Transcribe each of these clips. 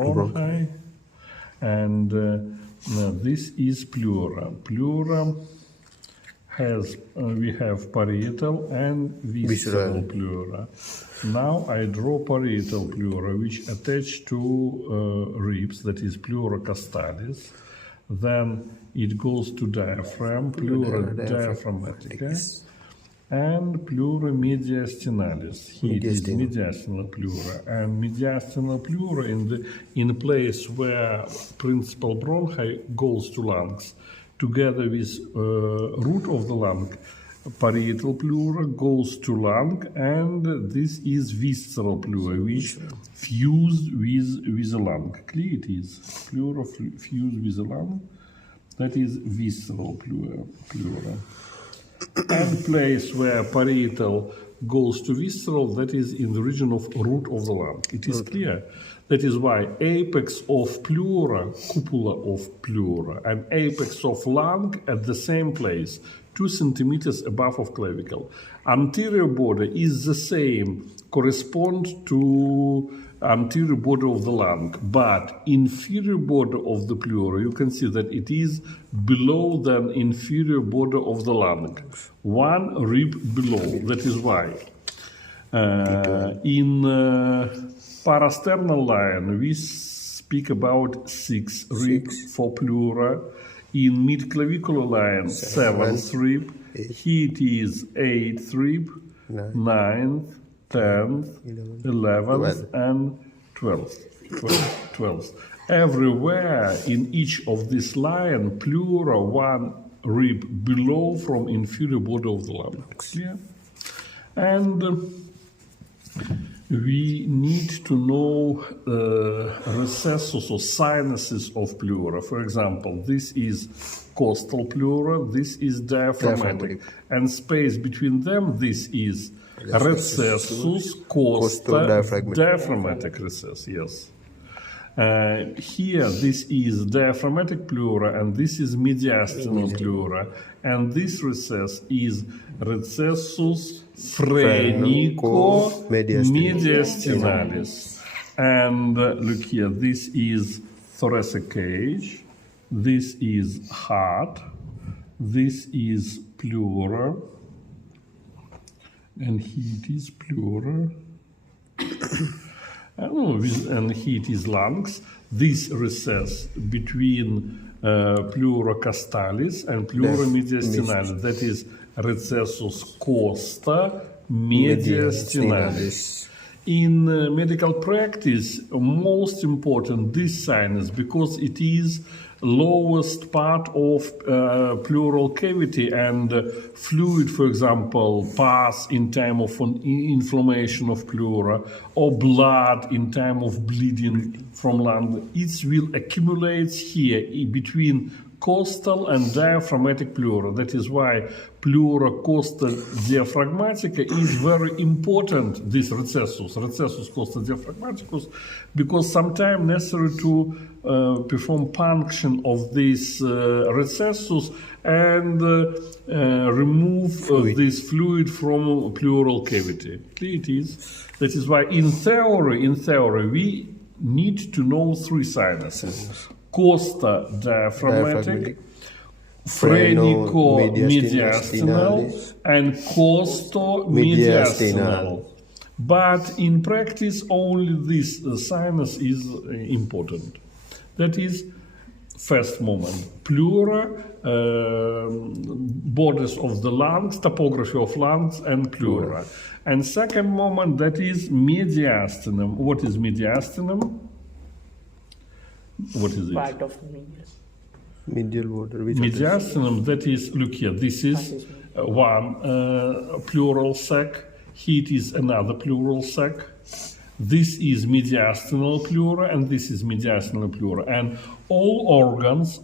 bronchi, and this is pleura. Pleura has we have parietal and visceral pleura. Now I draw parietal pleura, which attach to ribs, that is pleura costalis. Then it goes to diaphragm, pleura diaphragmatica, and pleura mediastinalis. Here it is mediastinal pleura, and mediastinal pleura in the place where principal bronchi goes to lungs, together with root of the lung. Parietal pleura goes to lung, and this is visceral pleura, which fused with the lung. Clear it is. Pleura fused with the lung. That is visceral pleura. And place where parietal goes to visceral, that is in the region of root of the lung. It is clear. That is why apex of pleura, cupula of pleura, and apex of lung at the same place, 2 centimeters above of clavicle. Anterior border is the same, correspond to anterior border of the lung, but inferior border of the pleura, you can see that it is below the inferior border of the lung, 1 rib below. That is why in parasternal line we speak about 6 rib for pleura. In midclavicular line, 7th rib. Here it is 8th rib, 9th, 10th, 11th, and 12th. Everywhere in each of this line, pleura 1 rib below from inferior border of the lung. Clear? And we need to know recessus or sinuses of pleura. For example, this is costal pleura, this is diaphragmatic, and space between them, this is recessus, costa, diaphragmatic recess, yes. Here, this is diaphragmatic pleura, and this is mediastinal pleura, and this recess is recessus phrenico-mediastinalis. And look here, this is thoracic cage, this is heart, this is pleura, and here it is pleura. And here it is lungs. This recess between pleura costalis and pleura mediastinalis, that is recessus costa mediastinalis. In medical practice, most important this sinus, because it is lowest part of pleural cavity, and fluid, for example, pass in time of an inflammation of pleura, or blood in time of bleeding from lung. It will accumulate here between costal and diaphragmatic pleura. That is why pleura costa diaphragmatica is very important, this recessus costa diaphragmaticus, because sometimes necessary to perform punction of this recessus and remove this fluid from pleural cavity. Clear it is. That is why in theory we need to know 3 sinuses. Costa diaphragmatic, phrenico-mediastinal, and costo-mediastinal. But in practice, only this sinus is important. That is first moment. Pleura, borders of the lungs, topography of lungs, and pleura. And second moment, that is mediastinum. What is mediastinum? What is it? Part of medial border. Mediastinum, that is, look here, this is one pleural sac, here it is another pleural sac. This is mediastinal pleura, and this is mediastinal pleura. And all organs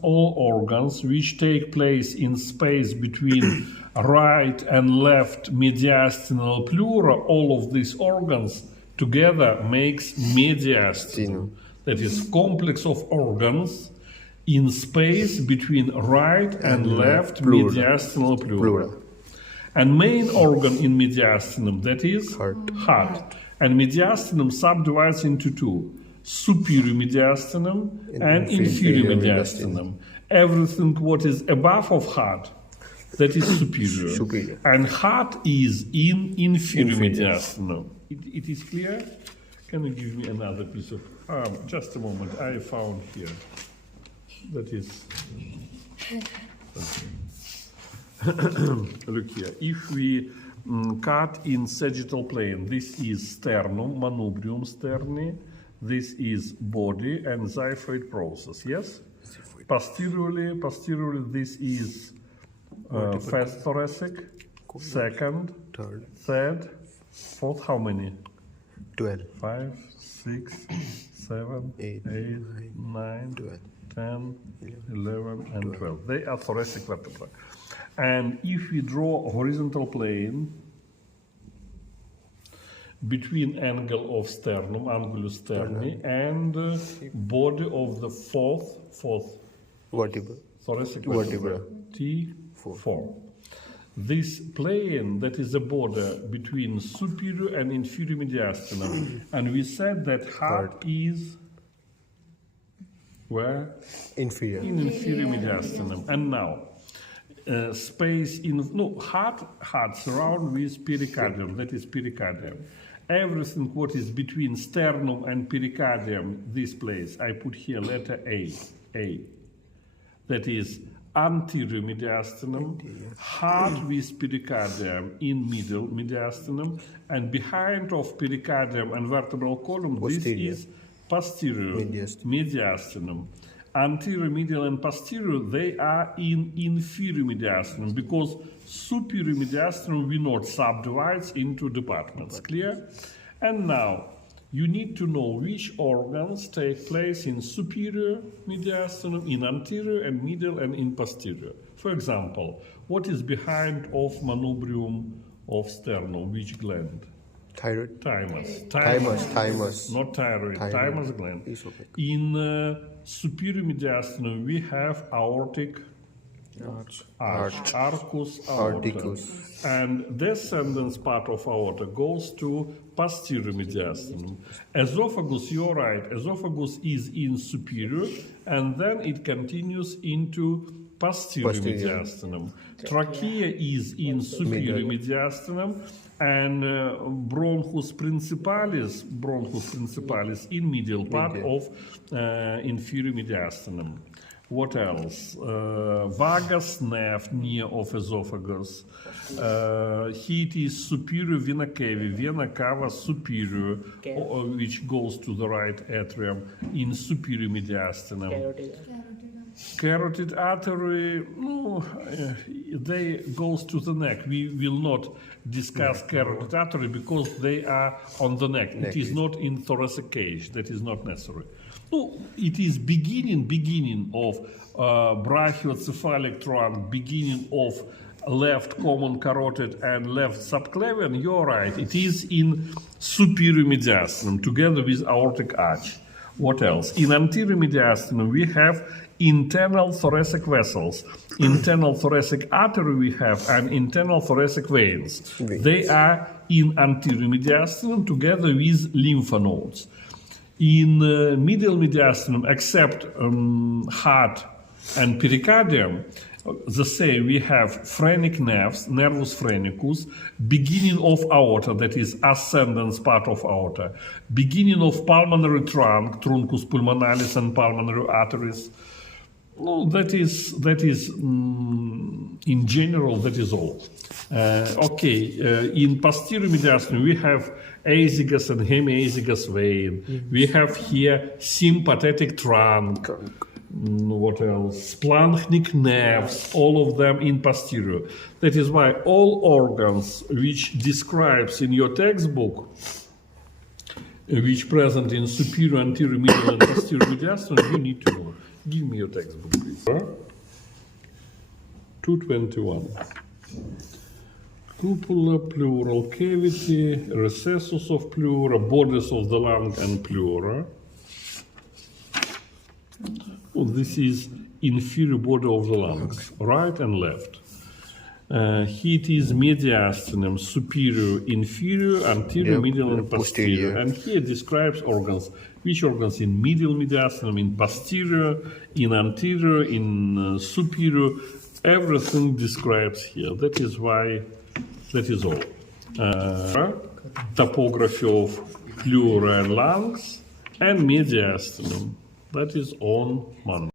which take place in space between right and left mediastinal pleura, all of these organs together makes mediastinum. That is complex of organs in space between right and left mediastinal pleura. And main organ in mediastinum, that is heart. And mediastinum subdivides into 2. superior mediastinum and inferior mediastinum. Everything what is above of heart, that is superior. And heart is in inferior mediastinum. It is clear? Can you give me another piece of... just a moment, I found here. That is... Look here, if we cut in sagittal plane, this is sternum, manubrium sterni, this is body and xiphoid process, yes? Posteriorly, this is first thoracic, second, third, fourth, how many? 12. 5, 6, 7, 8, 9, 10, 11, and 12. They are thoracic vertebrae. And if we draw a horizontal plane between angle of sternum, angulus sterni, and body of the fourth Vertebra. thoracic vertebra, T4. This plane, that is the border between superior and inferior mediastinum. And we said that heart is where? Inferior. In inferior mediastinum. And now, space in, no, heart surround with pericardium, that is pericardium. Everything what is between sternum and pericardium, this place, I put here letter A. That is anterior mediastinum, heart with pericardium in middle mediastinum, and behind of pericardium and vertebral column, posterior. This is posterior mediastinum. Anterior, medial, and posterior, they are in inferior mediastinum, because superior mediastinum we not subdivides into departments. Clear? And now, you need to know which organs take place in superior mediastinum, in anterior and middle, and in posterior. For example, what is behind of manubrium of sternum? Which gland? Thyroid. Thymus. Not thyroid. Thymus gland. In superior mediastinum, we have aortic arcus aorta. And descendants part of aorta goes to posterior mediastinum. Esophagus, you're right, esophagus is in superior, and then it continues into posterior mediastinum. Trachea is in superior mediastinum, and bronchus principalis in middle part of inferior mediastinum. What else? Vagus nerve near of esophagus. It is superior vena cava superior, which goes to the right atrium in superior mediastinum. Carotid artery, no, they goes to the neck. We will not discuss carotid artery because they are on the neck. It is not in thoracic cage. That is not necessary. No, it is beginning of brachiocephalic trunk, beginning of left common carotid and left subclavian. You're right. It is in superior mediastinum together with aortic arch. What else? In anterior mediastinum, we have internal thoracic vessels, internal thoracic artery we have, and internal thoracic veins. They are in anterior mediastinum together with lymph nodes. In middle mediastinum, except heart and pericardium, the same, we have phrenic nerves, nervus phrenicus, beginning of aorta, that is ascendance part of aorta, beginning of pulmonary trunk, truncus pulmonalis and pulmonary arteries. No, that is in general, that is all. In posterior mediastinum, we have azygous and hemiazygous vein. We have here sympathetic trunk. What else? Splanchnic nerves, all of them in posterior. That is why all organs which describes in your textbook, which present in superior, anterior, middle, and posterior mediastinum, you need to know. Give me your textbook, please. 221. Cupula, pleural cavity, recessus of pleura, borders of the lung and pleura. This is inferior border of the lungs, right and left. Here it is mediastinum, superior, inferior, anterior, Yep, medial, and posterior. posterior. And here it describes organs. Which organs in medial mediastinum, in posterior, in anterior, in superior. Everything describes here. That is why, that is all. Topography of pleura and lungs and mediastinum. That is on Monday.